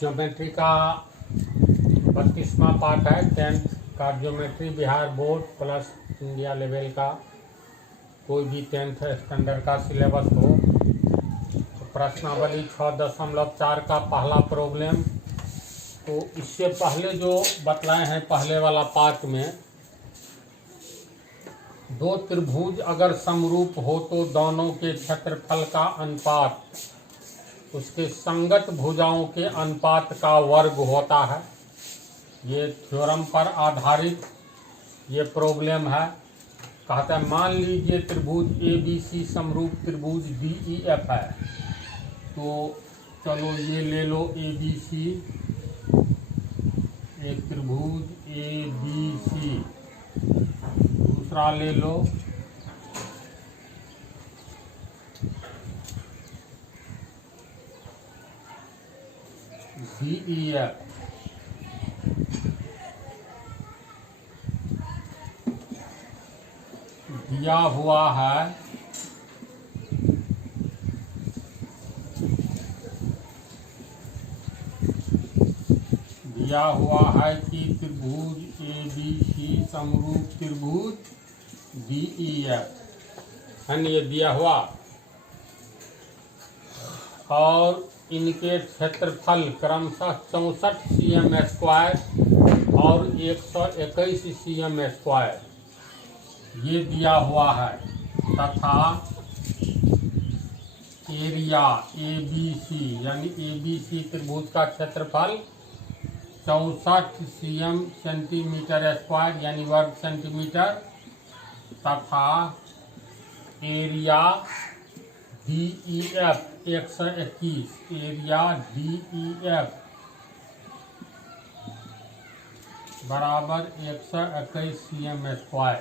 Geometry का 32वां part है। 10th का geometry Bihar board plus India level का कोई भी 10th स्टैंडर्ड का सिलेबस हो। तो प्रश्नावली 6.4 का पहला प्रॉब्लम। तो इससे पहले जो बतलाए हैं पहले वाला पार्ट में, दो त्रिभुज अगर समरूप हो तो दोनों के क्षेत्रफल का अनुपात उसके संगत भुजाओं के अनुपात का वर्ग होता है। ये थ्योरम पर आधारित ये प्रॉब्लम है। कहता है मान लीजिए त्रिभुज ए बी सी समरूप त्रिभुज डी ई एफ है। तो चलो ये ले लो ए बी सी, एक त्रिभुज ए बी सी, दूसरा ले लो डी ई एफ। दिया हुआ है कि त्रिभुज ए बी सी समरूप त्रिभुज डी ई एफ है। ये दिया हुआ और इनके क्षेत्रफल क्रमशः 64 cm² और 121 cm² ये दिया हुआ है, तथा एरिया ए बी सी यानी ए बी सी त्रिभुज का क्षेत्रफल 64 cm² यानी वर्ग सेंटीमीटर, तथा area D E F 121, area D E F बराबर 121 cm²।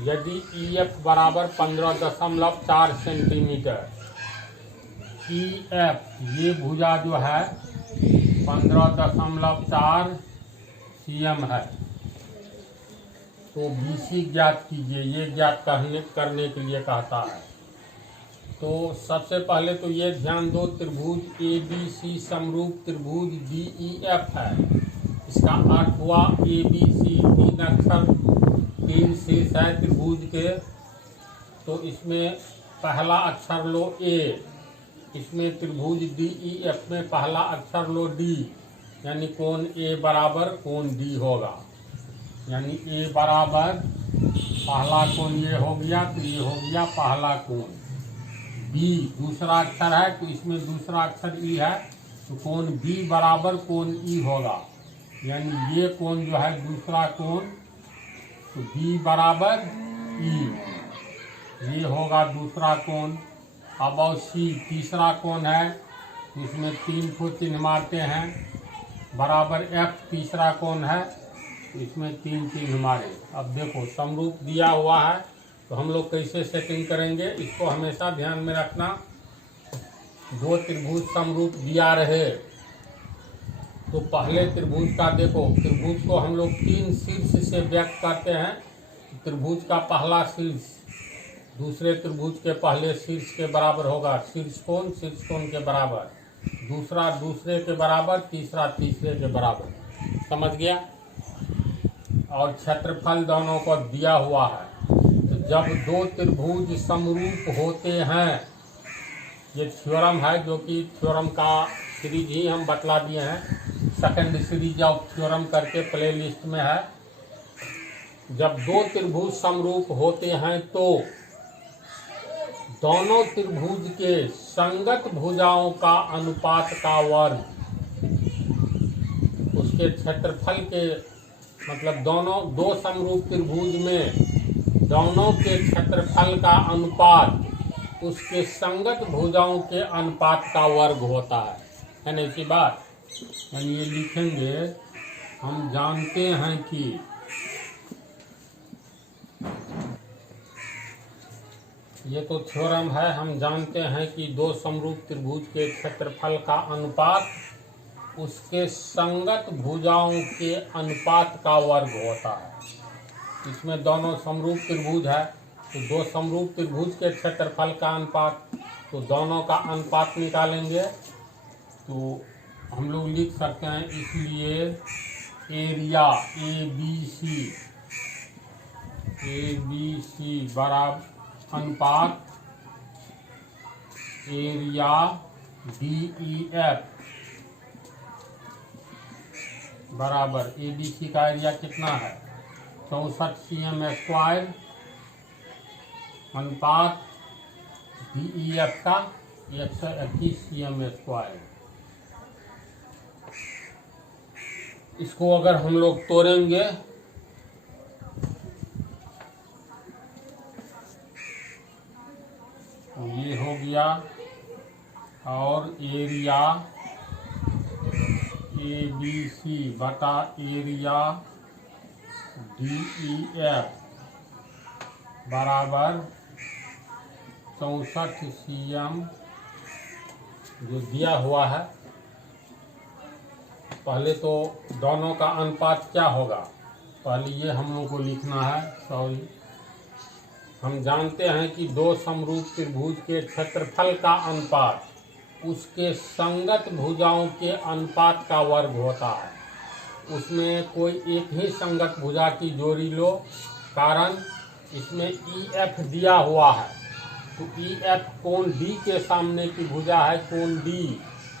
यदि ई एफ बराबर 15.4 सेंटीमीटर, ई एफ ये भुजा जो है 15.4 cm है, तो बी सी ज्ञात कीजिए। ये ज्ञात करने के लिए कहता है। तो सबसे पहले तो ये ध्यान दो, त्रिभुज ए बी सी समरूप त्रिभुज डी ई एफ है। इसका अर्थ हुआ ए बी सी 3 अक्षर 3 शीर्ष है त्रिभुज के। तो इसमें पहला अक्षर लो ए, इसमें त्रिभुज डी ई एफ में पहला अक्षर लो डी, यानी कोण ए बराबर कोण डी होगा। यानी ए बराबर पहला कोण ये हो गया, तो ये हो गया पहला कोण। बी दूसरा अक्षर है, तो इसमें दूसरा अक्षर ई है, तो कोण बी बराबर कोण ई होगा। यानी ये कोण जो है दूसरा कोण, तो बी बराबर ई, ये होगा दूसरा कोण। अब और सी तीसरा कोण है, तो इसमें 3 को चिन्ह मारते हैं, बराबर एफ तीसरा कोण है, तो इसमें 3 चिन्ह मारे। अब देखो समरूप दिया हुआ है, तो हम लोग कैसे सेटिंग करेंगे इसको हमेशा ध्यान में रखना। दो त्रिभुज समरूप दिया रहे, तो पहले त्रिभुज का देखो, त्रिभुज को हम लोग 3 शीर्ष से व्यक्त करते हैं। त्रिभुज का पहला शीर्ष दूसरे त्रिभुज के पहले शीर्ष के बराबर होगा, शीर्ष कोण के बराबर, दूसरा दूसरे के बराबर, तीसरा तीसरे के बराबर। समझ गया? और क्षेत्रफल दोनों को दिया हुआ है। तो जब दो त्रिभुज समरूप होते हैं, ये थ्योरम है, जो कि थ्योरम का सीरीज ही हम बतला दिए हैं। सेकंड सीरीज ऑफ थ्योरम करके प्ले लिस्ट में है। जब दो त्रिभुज समरूप होते हैं तो दोनों त्रिभुज के संगत भुजाओं का अनुपात का वर्ग उसके क्षेत्रफल के, मतलब दो समरूप त्रिभुज में दोनों के क्षेत्रफल का अनुपात उसके संगत भुजाओं के अनुपात का वर्ग होता है ना? इसी बात यानी ये लिखेंगे, हम जानते हैं कि ये तो थ्योरम है, हम जानते हैं कि दो समरूप त्रिभुज के क्षेत्रफल का अनुपात उसके संगत भुजाओं के अनुपात का वर्ग होता है। इसमें दोनों समरूप त्रिभुज है, तो दो समरूप त्रिभुज के क्षेत्रफल का अनुपात तो दोनों का अनुपात निकालेंगे तो हम लोग लिख सकते हैं, इसलिए एरिया ए बी सी बराबर अनुपात एरिया DEF बराबर ABC का एरिया कितना है 64 cm² अनुपात DEF का 121 cm²। इसको अगर हम लोग तोड़ेंगे तो ये हो गया, और एरिया ABC बटा एरिया DEF बराबर 64 cm जो दिया हुआ है। पहले तो दोनों का अनुपात क्या होगा, पहले ये हम लोग को लिखना है। सॉरी, हम जानते हैं कि दो समरूप त्रिभुज के क्षेत्रफल का अनुपात उसके संगत भुजाओं के अनुपात का वर्ग होता है। उसमें कोई एक ही संगत भुजा की जोड़ी लो, कारण इसमें EF दिया हुआ है, तो EF कोण D के सामने की भुजा है, कोण D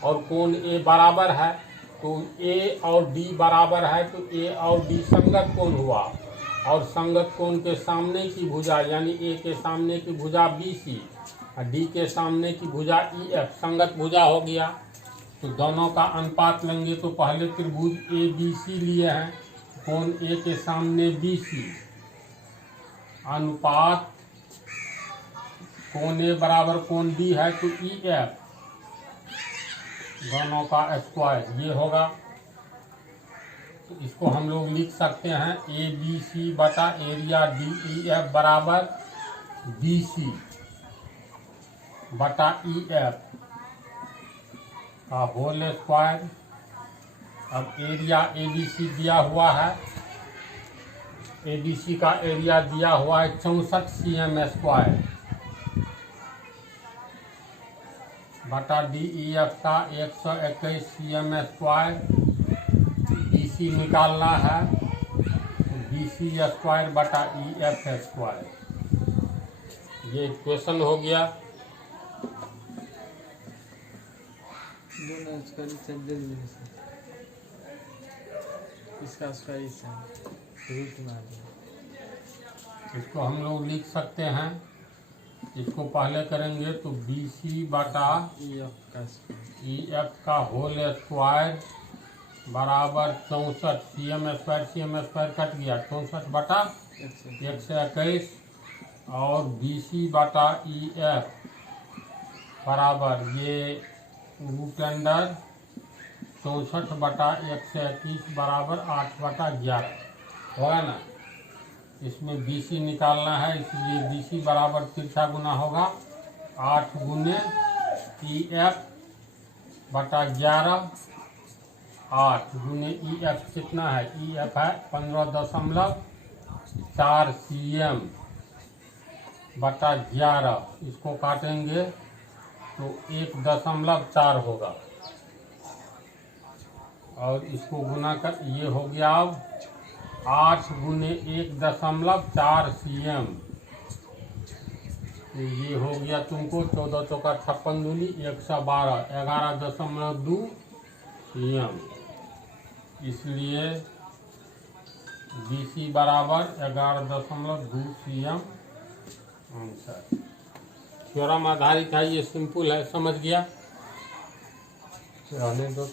और कोण A बराबर है, तो A और D बराबर है, तो A और D संगत कोण हुआ, और संगत कोण के सामने की भुजा यानी A के सामने की भुजा BC और D के सामने की भुजा EF संगत भुजा हो गया। तो दोनों का अनुपात लेंगे तो पहले त्रिभुज ABC लिए हैं, कोण A के सामने BC अनुपात कोण A बराबर कोण D है, तो EF दोनों का स्क्वायर ये होगा। तो इसको हम लोग लिख सकते हैं ABC बटा एरिया DEF बराबर BC बटा EF का होल स्क्वायर। अब एरिया ABC दिया हुआ है, ABC का एरिया दिया हुआ है 64 cm² बटा DEF का 121 cm²। BC निकालना है, BC² बटा EF²। ये इक्वेशन हो गया। इसका रूट में इसको हम लोग लिख सकते हैं, इसको पहले करेंगे तो BC बटा EF का होल स्क्वायर बराबर 64 cm² कट गया, 64 बटा 121 और BC बटा EF बराबर ये रूट अंडर 64 बटा 121 बराबर 8 बटा 11 होगा ना। इसमें BC निकालना है, इसलिए BC बराबर तिरछा गुना होगा 8 गुने EF बटा 11, 8 गुने EF कितना है, EF है 15.4 cm बटा 11। इसको काटेंगे तो 1.4 होगा, और इसको गुना कर ये हो गया अब 8 गुने 1.4 cm, तो ये हो गया तुमको 14 चौका 56 दूनी 112, 11.2 cm। इसलिए BC बराबर 11.2 cm आंसर। थ्योरम आधारित है, ये सिंपल है, समझ गया, रहने दो।